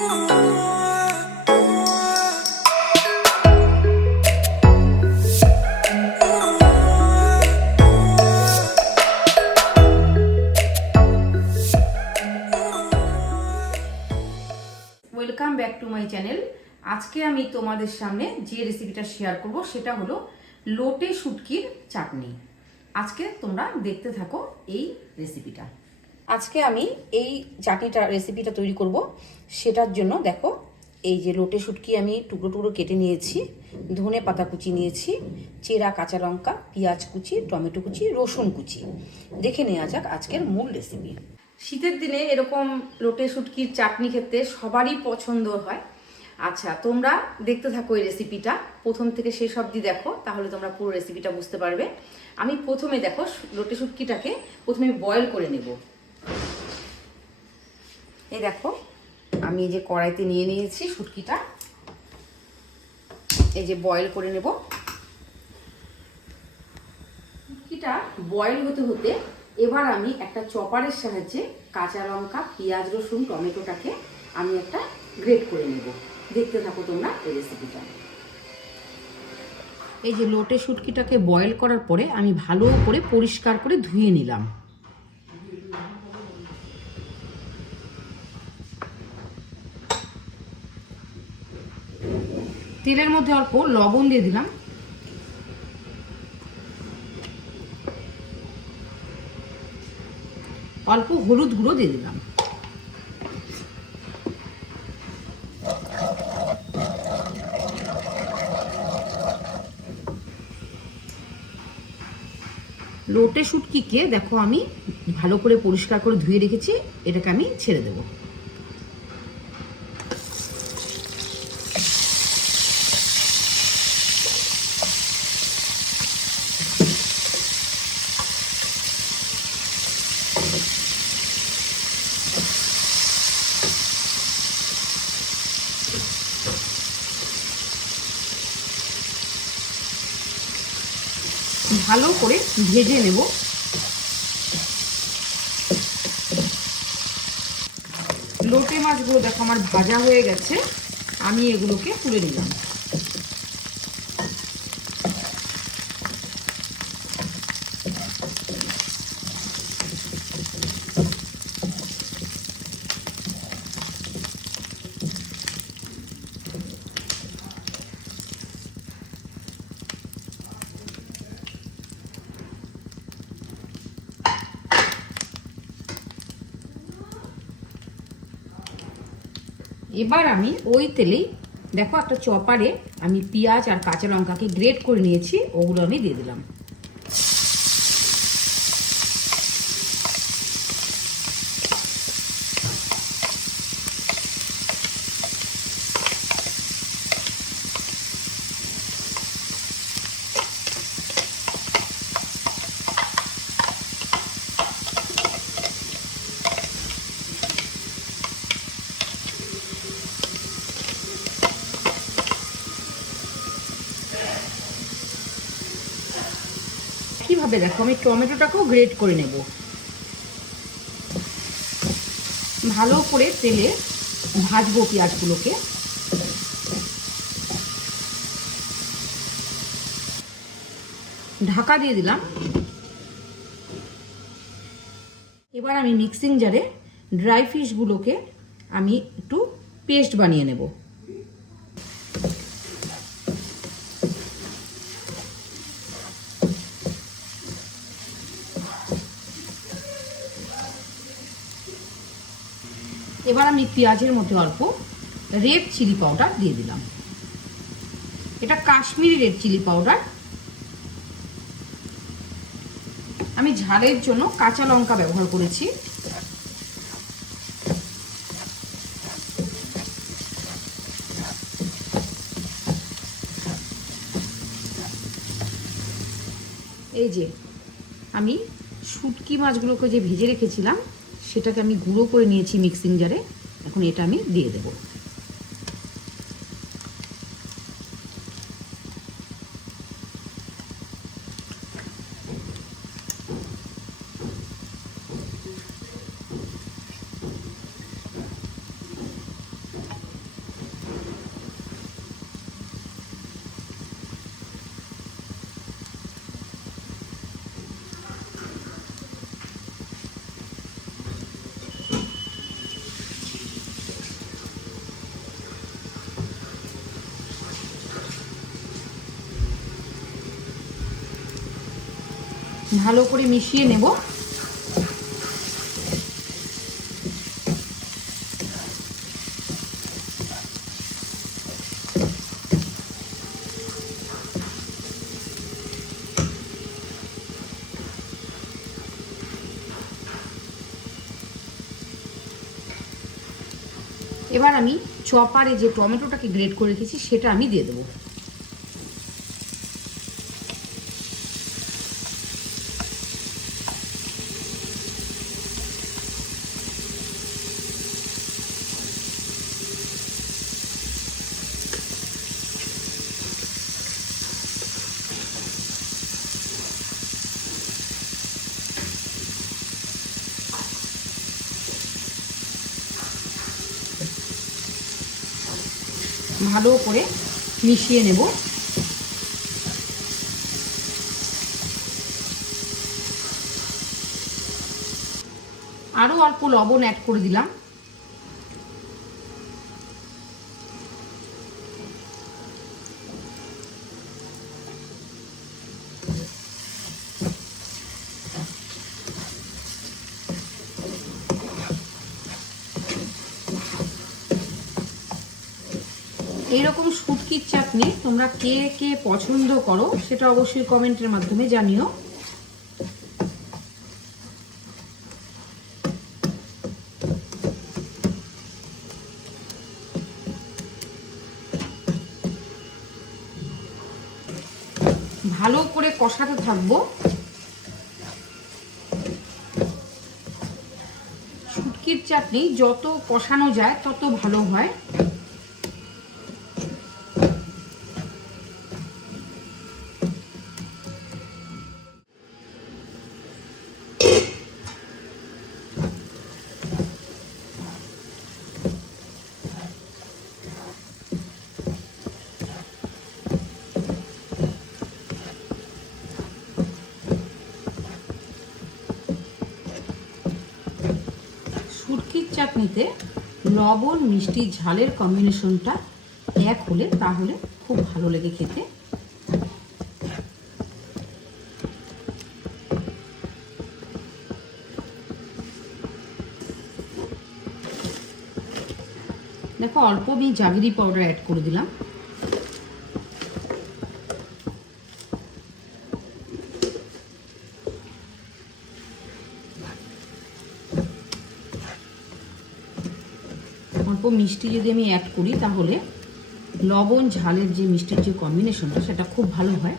Welcome back to my channel. আজকে আমি তোমাদের সামনে যে রেসিপিটা শেয়ার করব সেটা হলো লোটে শুটকির চাটনি। আজকে তোমরা দেখতে থাকো এই রেসিপিটা। আজকে আমি এই রেসিপিটা তৈরি করব। সেটার জন্য দেখো, এই যে লোটে শুটকি আমি টুকরো টুকরো কেটে নিয়েছি, ধনে পাতা কুচি নিয়েছি, চেরা কাঁচা লঙ্কা, পেঁয়াজ কুচি, টমেটো কুচি, রসুন কুচি। দেখে নেওয়া যাক আজকের মূল রেসিপি। শীতের দিনে এরকম লোটে শুটকির চাটনি খেতে সবারই পছন্দ হয়। আচ্ছা, তোমরা দেখতে থাকো এই রেসিপিটা, প্রথম থেকে শেষ অবধি দেখো, তাহলে তোমরা পুরো রেসিপিটা বুঝতে পারবে। আমি প্রথমে দেখো লোটে শুটকিটাকে প্রথমে বয়েল করে নেব। এই দেখো, আমি এই যে কড়াইতে নিয়ে নিয়েছি শুটকিটা, এই যে বয়েল করে নেব। শুটকিটা বয়েল হতে হতে এবার আমি একটা চপারের সাহায্যে কাঁচা লঙ্কা, পেঁয়াজ, রসুন, টমেটোটাকে আমি একটা গ্রেট করে নেব। দেখতে থাকো তোমরা এই রেসিপিটা। এই যে লোটে শুটকিটাকে বয়েল করার পরে আমি ভালো করে পরিষ্কার করে ধুয়ে নিলাম। তেলের মধ্যে অল্প লবণ দিয়ে দিলাম, অল্প হলুদ গুঁড়ো দিয়ে দিলাম। লোটে শুটকিকে দেখো আমি ভালো করে পরিষ্কার করে ধুয়ে রেখেছি, এটাকে আমি ছেড়ে দেব। ভালো করে ভেজে নেব। লোটে মাছগুলো দেখো আমার ভাজা হয়ে গেছে, আমি এগুলোকে তুলে নিলাম। এবার আমি ওই তেলেই দেখো একটা চপারে আমি পেঁয়াজ আর কাঁচা লঙ্কাকে গ্রেট করে নিয়েছি, ওগুলো আমি দিয়ে দিলাম। কিভাবে দেখো আমি টমেটোটাকেও গ্রেট করে নেব। ভালো করে তেলে ভাজবো পেঁয়াজগুলোকে। ঢাকা দিয়ে দিলাম। এবার আমি মিক্সিং জারে ড্রাই ফিশগুলোকে আমি একটু পেস্ট বানিয়ে নেব। এবার আমি পেঁয়াজের মধ্যে অল্প রেড চিলি পাউডার দিয়ে দিলাম। এটা কাশ্মীরি রেড চিলি পাউডার। আমি ঝালের জন্য কাঁচা লঙ্কা ব্যবহার করেছি। এই যে আমি শুটকি মাছগুলোকে যে ভেজে রেখেছিলাম সেটাকে আমি গুঁড়ো করে নিয়েছি মিক্সিং জারে। এখন এটা আমি দিয়ে দেব। ভালো করে মিশিয়ে নেব। এবার আমি চপারে যে টমেটোটাকে গ্রেট করে রেখেছি সেটা আমি দিয়ে দেবো। ভালো করে মিশিয়ে নেব। আরো অল্প লবণ অ্যাড করে দিলাম। এইরকম শুটকির চাটনি তোমরা কে কে পছন্দ করো সেটা অবশ্যই কমেন্টের মাধ্যমে জানিও। ভালো করে কষাতে থাকবো। শুটকির চাটনি যত কষানো যায় তত ভালো হয়। শুটকির চাটনিতে লবণ মিষ্টি ঝালের কম্বিনেশনটা এক হলে তাহলে খুব ভালো লেগে খেতে। দেখো অল্প আমি জাগরি পাউডার অ্যাড করে দিলাম। অল্প মিষ্টি যদি আমি অ্যাড করি তাহলে লবণ ঝালের যে মিষ্টির যে কম্বিনেশনটা সেটা খুব ভালো হয়।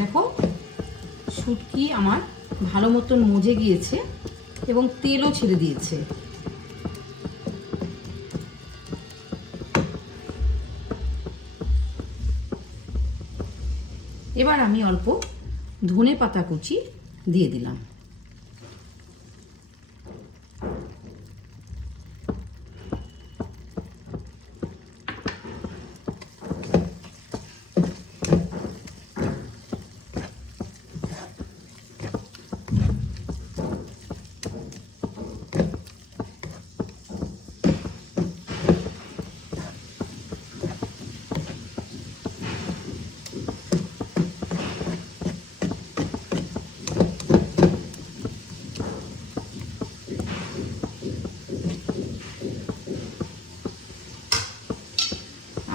দেখো শুটকি আমার ভালো মতন মজে গিয়েছে এবং তেলও ছেড়ে দিয়েছে। এবার আমি অল্প ধনে পাতা কুচি দিয়ে দিলাম।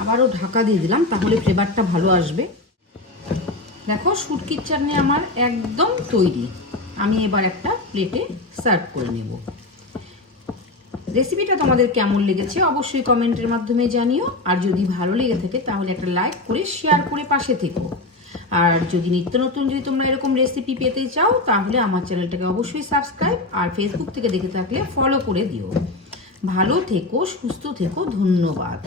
আবারও ঢাকা দিয়ে দিলাম, তাহলে ফ্লেভারটা ভালো আসবে। দেখো শুটকির চাটনি আমার একদম তৈরি। আমি এবার একটা প্লেটে সার্ভ করে নেব। রেসিপিটা তোমাদের কেমন লেগেছে অবশ্যই কমেন্টের মাধ্যমে জানিও। আর যদি ভালো লেগে থাকে তাহলে একটা লাইক করে শেয়ার করে পাশে থেকো। আর যদি নিত্য নতুন যদি তোমরা এরকম রেসিপি পেতে চাও তাহলে আমার চ্যানেলটাকে অবশ্যই সাবস্ক্রাইব আর ফেসবুক থেকে দেখে থাকলে ফলো করে দিও। ভালো থেকো, সুস্থ থেকো, ধন্যবাদ।